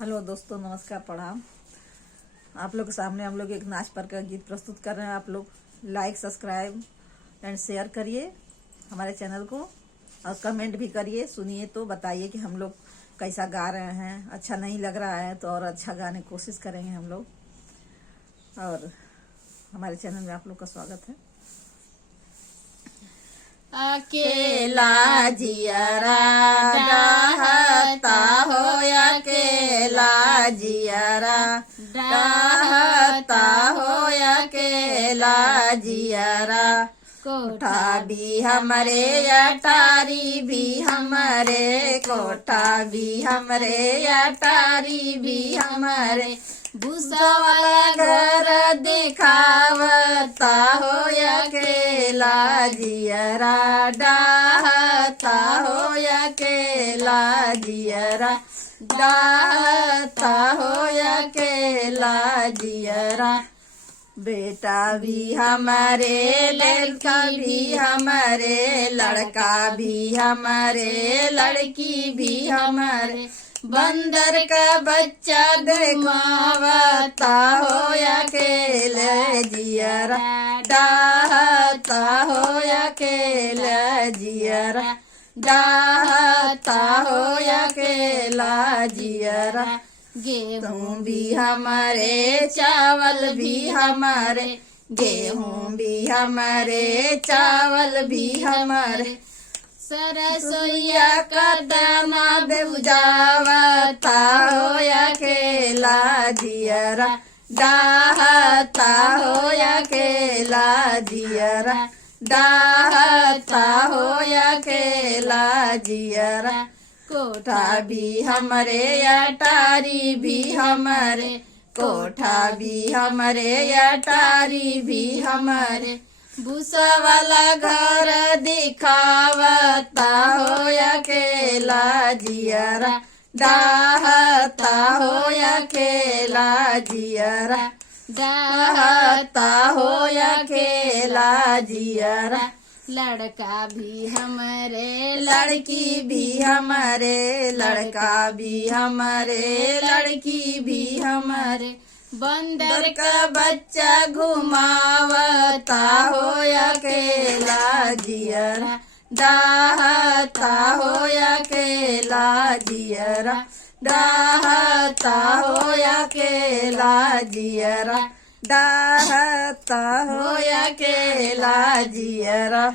हेलो दोस्तों, नमस्कार, प्रणाम। आप लोग के सामने हम लोग एक नाच पर का गीत प्रस्तुत कर रहे हैं। आप लोग लाइक, सब्सक्राइब एंड शेयर करिए हमारे चैनल को और कमेंट भी करिए। सुनिए तो बताइए कि हम लोग कैसा गा रहे हैं। अच्छा नहीं लग रहा है तो और अच्छा गाने की कोशिश करेंगे हम लोग। और हमारे चैनल में आप लोग का स्वागत है। अकेला जियरा डहता हो, अकेला जियरा डहता हो, अकेला जियरा। कोठा भी हमरे अटारी भी हमरे, कोठा भी हमरे अटारी भी हमरे। भूसा वाला घर दिखावता हो, अकेला जियरा डहता हो, अकेला जियरा डहता हो, अकेला जियरा। बेटा भी हमारे, लड़का भी हमारे, लड़का भी हमारे, लड़की भी हमारे। बंदर का बच्चा घुमावता हो, अकेले जियरा डहता हो, अकेला जियरा डहता हो, अकेला जियरा। गेहूं भी हमारे, चावल भी हमारे, गेहूं भी हमारे, चावल भी हमारे। सरसोईया का दाना बुझावता हो, अकेला जियरा डहता हो, अकेला जियरा डहता हो, अकेला जियरा। कोठा भी हमरे अटारी भी हमरे, कोठा भी हमरे अटारी भी हमरे। भूसा वाला घर दिखावता हो, अकेला जियरा डहता हो, अकेला जियरा डहता हो, अकेला जियरा। लड़का भी हमरे, लड़की भी हमरे, लड़का भी हमरे, लड़की भी हमरे। बंदर का बच्चा घुमावता हो, अकेला जियरा डहता हो, अकेला जियरा डहता हो, अकेला जियरा डहता हो, अकेला जियरा।